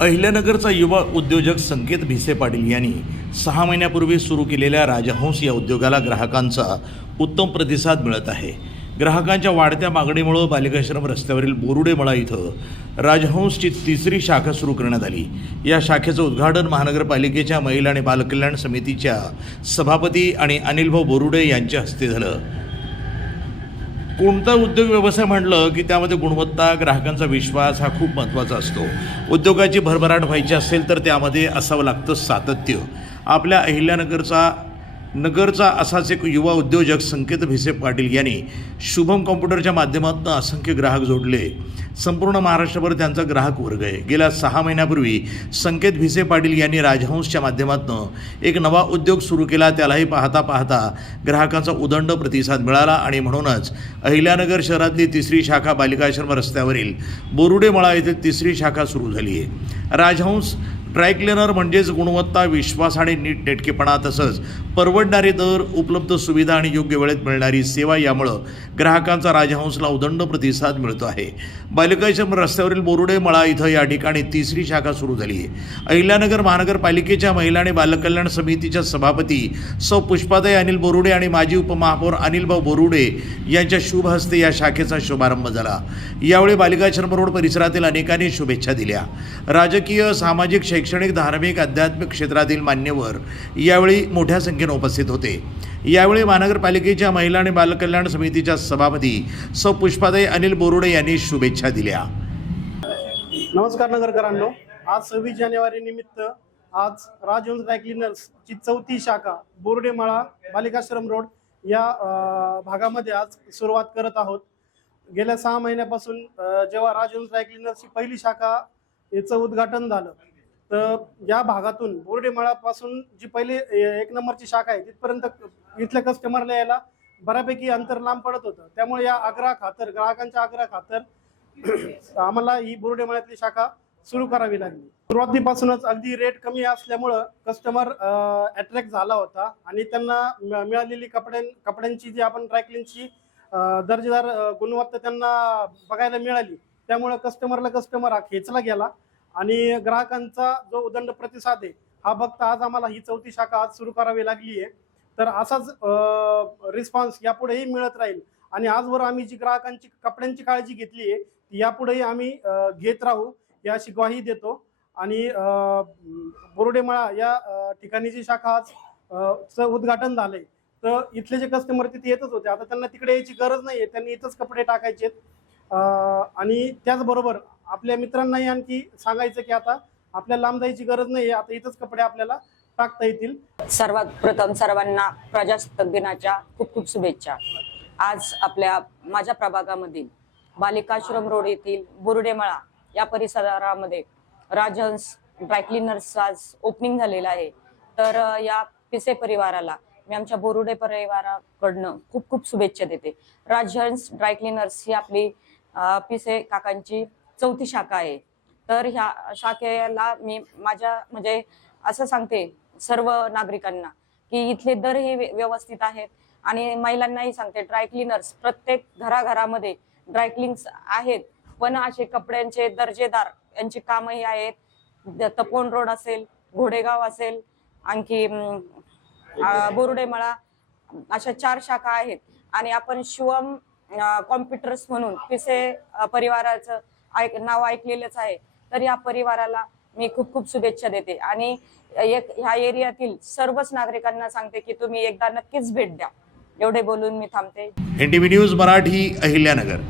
अहिल्यानगरचा युवा उद्योजक संकेत भिसे पाटील यांनी 6 महिन्यापूर्वी सुरू केलेल्या राजहंस या उद्योगाला ग्राहकांचा उत्तम प्रतिसाद मिळत आहे। ग्राहकांच्या वाढत्या मागणीमुळे बालिकाश्रम रस्त्यावरील बोरुडे मळा इथं राजहंसची 3री शाखा सुरू करण्यात आली। या शाखेचं उद्घाटन महानगरपालिकेच्या महिला आणि बालकल्याण समितीच्या सभापती आणि अनिलभाऊ बोरुडे यांच्या हस्ते झालं। कोणता उद्योग व्यवसाय म्हटलं की त्यामध्ये गुणवत्ता, ग्राहकांचा विश्वास हा खूप महत्त्वाचा असतो। उद्योगाची भरभराट व्हायची असेल तर त्यामध्ये असावं लागतं सातत्य। आपल्या अहिल्यानगरचा असाच एक युवा उद्योजक संकेत भिसे पाटील यांनी शुभम कॉम्प्युटरच्या माध्यमातून असंख्य ग्राहक जोडले। संपूर्ण महाराष्ट्रभर त्यांचा ग्राहक वर्ग आहे। गेल्या 6 महिन्यापूर्वी संकेत भिसे पाटील यांनी राजहंसच्या माध्यमातून एक नवा उद्योग सुरू केला। त्यालाही पाहता पाहता ग्राहकांचा उदंड प्रतिसाद मिळाला आणि म्हणूनच अहिल्यानगर शहरातली 3री शाखा बालिकाश्रम रस्त्यावरील बोरुडे मळा येथे 3री शाखा सुरू झाली आहे। राजहंस ड्रायक्लिनर म्हणजेच गुणवत्ता, विश्वास आणि नीटनेटकेपणा तसंच परवडणारे दर, उपलब्ध सुविधा आणि योग्य वेळेत मिळणारी सेवा यामुळं ग्राहकांचा राजहंसला उदंड प्रतिसाद मिळतो आहे। बालिकाश्रम रस्त्यावरील बोरुडे मळा इथं या ठिकाणी 3री शाखा सुरू झाली आहे। अहिल्यानगर महानगरपालिकेच्या महिला आणि बालकल्याण समितीच्या सभापती सौ पुष्पाताई अनिल बोरुडे आणि माजी उपमहापौर अनिलभाऊ बोरुडे यांच्या शुभ हस्ते या शाखेचा शुभारंभ झाला। यावेळी बालिकाश्रम रोड परिसरातील अनेकांनी शुभेच्छा दिल्या। राजकीय, सामाजिक, शैक्षणिक, धार्मिक, आध्यात्मिक क्षेत्रातील मान्यवर यावेळी मोठ्या संख्येने उपस्थित होते। यावेळी महानगरपालिकेच्या महिला आणि बालकल्याण समितीच्या सभापती सौ पुष्पाताई अनिल बोरुडे यांनी शुभेच्छा दिल्या। नमस्कार नगरकरांनो, आज 26 जानेवारी निमित्त आज राजहंस ड्रायक्लिनर्सची 4थी शाखा बोरुडे मळा बालिकाश्रम रोड या भागामध्ये आज सुरुवात करत आहोत। गेल्या 6 महिन्यापासून जेव्हा राजहंस ड्रायक्लिनर्सची पहिली शाखा याचं उद्घाटन झालं तर या भागातून बोरुडे मळापासून जी पहिली 1 नंबरची शाखा आहे तिथपर्यंत इथल्या कस्टमरला यायला बऱ्यापैकी अंतर लांब पडत होतं। त्यामुळे या ग्राहकांच्या आग्रहाखातर आम्हाला ही बोरुडे मळ्यातली शाखा सुरू करावी लागली। सुरुवातीपासूनच अगदी रेट कमी असल्यामुळं कस्टमर अट्रॅक्ट झाला होता आणि त्यांना मिळालेली कपड्यांची जी आपण ड्रायक्लिनची दर्जेदार गुणवत्ता त्यांना बघायला मिळाली। त्यामुळे कस्टमर हा खेचला गेला आणि ग्राहकांचा जो उदंड प्रतिसाद आहे हा बघता आज आम्हाला ही 4थी शाखा आज सुरू करावी लागली आहे। तर असाच रिस्पॉन्स यापुढेही मिळत राहील आणि आजवर आम्ही जी ग्राहकांची कपड्यांची काळजी घेतली आहे ती यापुढेही आम्ही घेत राहू याची ग्वाही देतो। आणि बोरुडे मळा या ठिकाणी जी शाखा आज उद्घाटन झालंय तर इथले जे कस्टमर तिथे येतच होते, आता त्यांना तिकडे यायची गरज नाहीये, त्यांनी इथंच कपडे टाकायचे। आणि त्याचबरोबर आपल्या मित्रांनाही आणखी सांगायचं की आता आपल्याला लांब जायची गरज नाही, आता इथंच कपडे आपल्याला टाकता येतील। सर्वात प्रथम सर्वांना प्रजासत्ताक दिनाच्या खूप खूप शुभेच्छा। आज माझ्या प्रभागामधील बालिकाश्रम रोड येथील बोरुडे मळा या परिसरामध्ये राजहंस ड्रायक्लिनर्स आज ओपनिंग झालेलं आहे। तर या पिसे परिवाराला मी आमच्या बोरुडे परिवाराकडनं खूप खूप शुभेच्छा देते। राजहंस ड्रायक्लिनर्स ही आपली पिसे काकांची 4थी शाखा आहे। तर ह्या शाखेला मी म्हणजे असं सांगते सर्व नागरिकांना की इथले दरही व्यवस्थित आहेत आणि महिलांनाही सांगते ड्रायक्लिनर्स प्रत्येक घराघरामध्ये ड्रायक्लिन्स आहेत, पण असे कपड्यांचे दर्जेदार यांची कामही आहेत। तपोन रोड असेल, घोडेगाव असेल, आणखी बोरुडे मळा अशा 4 शाखा आहेत। आणि आपण शुभम कॉम्प्युटर्स म्हणून पिसे परिवाराचं नाव ऐकलेलंच आहे। तर या परिवाराला मी खूप खूप शुभेच्छा देते आणि ह्या एरियातील सर्वच नागरिकांना सांगते की तुम्ही एकदा नक्कीच भेट द्या। एवढे बोलून मी थांबते। NTV news Marathi, Ahilyanagar.